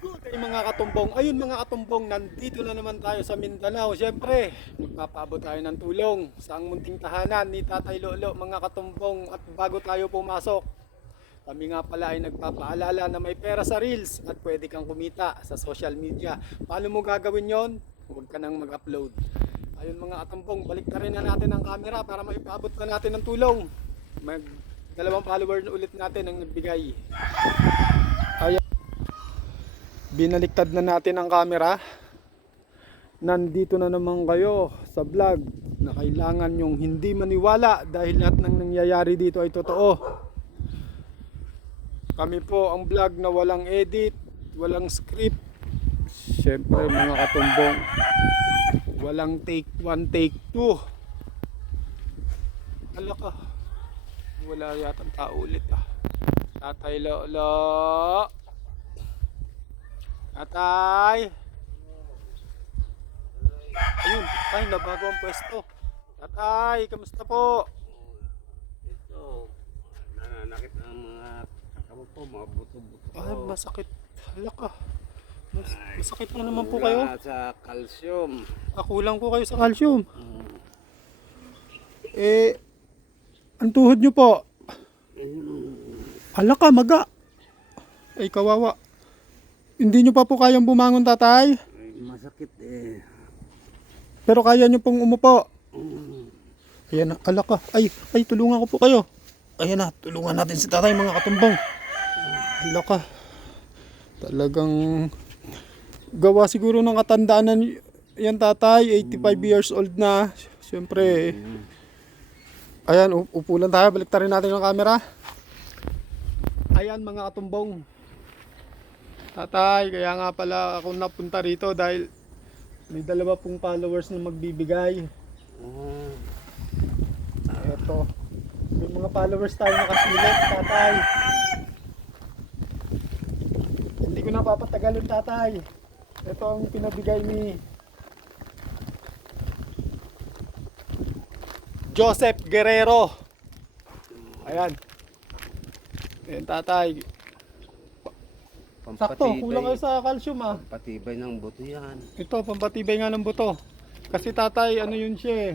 Okay mga katumbong, ayun mga katumbong, nandito na naman tayo sa Mindanao. Siyempre, magpapaabot tayo ng tulong sa ang munting tahanan ni Tatay Lolo mga katumbong. At bago tayo pumasok, kami nga pala ay nagpapaalala na may pera sa Reels at pwede kang kumita sa social media. Paano mo gagawin yon? Huwag ka nang mag-upload. Ayun mga katumbong, balik na rin na natin ang camera para maipaabot na natin ng tulong. Dalawang follower na ulit natin ang nagbigay. Binaliktad na natin ang camera. Nandito na naman kayo sa vlog na kailangan nyong hindi maniwala dahil lahat ng nangyayari dito ay totoo. Kami po ang vlog na walang edit, walang script. Siyempre mga katumbong, walang take 1, take 2. Ala ka, wala yata ang tao ulit ah. Tatay Lolo, Tatay. Ayun, ay nabago ang pwesto. Tatay, kamusta po? Ito, nananakit ang mga kakabo po, mga buto-buto po. Ay, masakit. Hala ka. Masakit na naman po kayo. Kulang sa calcium. Kulang po kayo sa calcium. Ang tuhod nyo po. Hala ka, maga. Ay, kawawa. Hindi nyo pa po kayang bumangon, tatay? Masakit eh. Pero kaya nyo pong umupo. Ayan na, ala ka. Ay, tulungan ko po kayo. Ayan na, tulungan natin si tatay mga katumbong. Ala ka. Talagang gawa siguro ng katandaan yan tatay. 85 years old na. Siyempre. Ayan, upo lang tayo. Balik rin natin yung camera. Ayan mga katumbong. Tatay, kaya nga pala ako napunta rito dahil may dalawa pong followers na magbibigay. Eto, may mga followers tayo nakasilip, tatay. Hindi ko na papatagalin, tatay. Ito ang pinabigay ni Joseph Guerrero. Ayan. Ayan, tatay. Sakto, kulang kayo sa calcium ah. Pampatibay ng buto yan. Ito, pampatibay nga ng buto. Kasi tatay, ano yun siya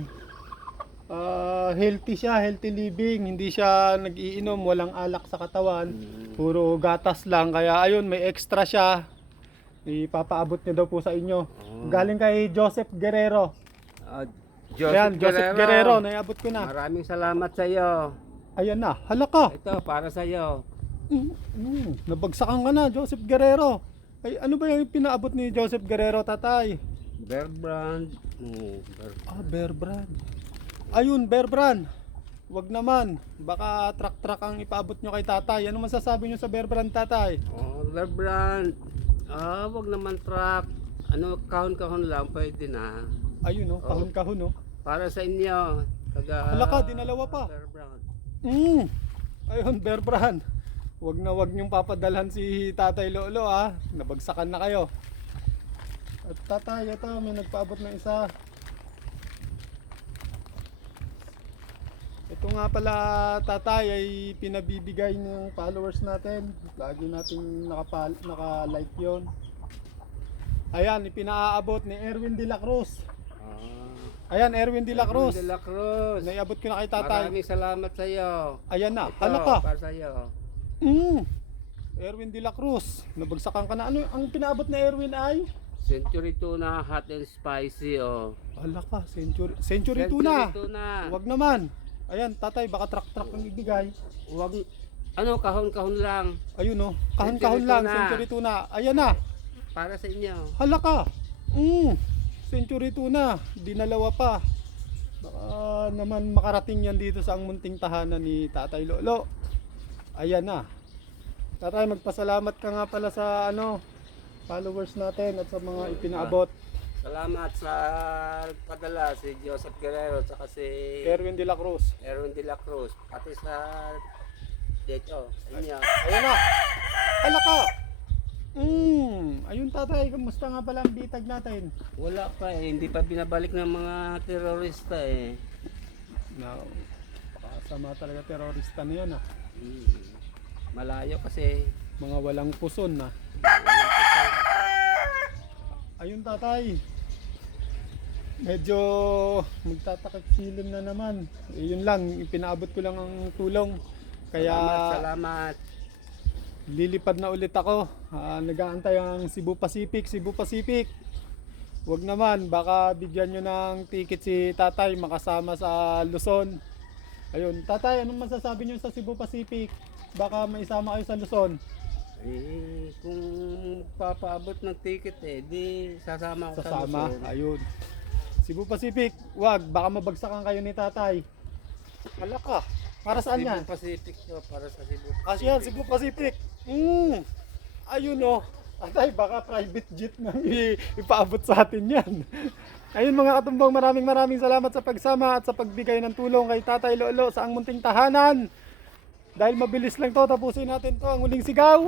healthy siya, healthy living. Hindi siya nag-iinom, walang alak sa katawan. Puro gatas lang. Kaya ayun, may extra siya. Ipapaabot niya daw po sa inyo. Galing kay Joseph Guerrero. Ayan, Joseph Guerrero, naiabot ko na. Maraming salamat sa iyo. Ayan na, halaka. Ito, para sa iyo. Nabagsakan ka na, Joseph Guerrero. Ay, ano ba yung pinaabot ni Joseph Guerrero, tatay? Bear Brand. Bear Brand. Ayun, Bear Brand. Wag naman. Baka truck ang ipaabot nyo kay tatay. Ano masasabi nyo sa Bear Brand, tatay? Bear Brand. Wag naman truck. Ano, kahon-kahon lang, pwede na. Ayun, kahon-kahon, Para sa inyo. Halaka, dinalawa pa. Bear Brand. Ayun, Bear Brand. Wag na wag niyong papadalhan si Tatay Lolo Nabagsakan na kayo. At tatay, ito may nagpaabot ng isa. Ito nga pala tatay ay pinabibigay ng followers natin. Lagi nating naka-like yon. Ayan, ipinaabot ni Erwin de la Cruz. Ayan, Erwin de la Cruz. Erwin de la Cruz. Naiabot ko na kay tatay. Maraming salamat sa iyo. Ayan na, Ito, halaka. para sa iyo. Erwin de la Cruz. Nabagsakan ka na. Ano ang pinaabot na Erwin ay? Century tuna hot and spicy Hala ka, century tuna. Tuna. Wag naman. Ayan, tatay, baka truck ang ibigay. Wag kahon-kahon lang Ayun kahon-kahon lang, tuna. century tuna. Ayan na. para sa inyo. Hala ka. Century tuna. Dinalawa pa. Baka naman makarating yan dito sa ang munting tahanan ni Tatay Lolo. Ayan na. Tatay, magpasalamat ka nga pala sa followers natin at sa mga ipinaabot. Salamat sa padala si Joseph Guerrero at si Erwin de la Cruz. Erwin de la Cruz. Pati sa dito sa inyo. Ayan na. Hala ka. Ayun tatay, kamusta nga pala ang bitag natin? Wala pa hindi pa binabalik ng mga terorista Pakasama talaga terorista na yan Malayo kasi mga walang puson walang Ayun tatay. Medyo magtatakip silim na naman. Yun lang, ipinaabot ko lang ang tulong. Kaya Salamat. lilipad na ulit ako. Nag-aantay ang Cebu Pacific. Cebu Pacific. Wag naman, baka bigyan nyo ng ticket si tatay makasama sa Luzon. Ayun, tatay, anong masasabi nyo sa Cebu Pacific? Baka maisama kayo sa Luzon. Eh, kung papaabot ng ticket di sasama ako sa Sasama, Luzon. ayun. Cebu Pacific, wag, baka mabagsakan kayo ni tatay. Wala ka. Para saan yan? Cebu Pacific to, para sa Cebu. Yan, Cebu Pacific. Ayun oh. Atay, baka private jet na ipaabot sa atin yan. Ayun mga katumbong, maraming salamat sa pagsama at sa pagbigay ng tulong kay Tatay Lolo sa ang munting tahanan. Dahil mabilis lang to, tapusin natin to ang huling sigaw.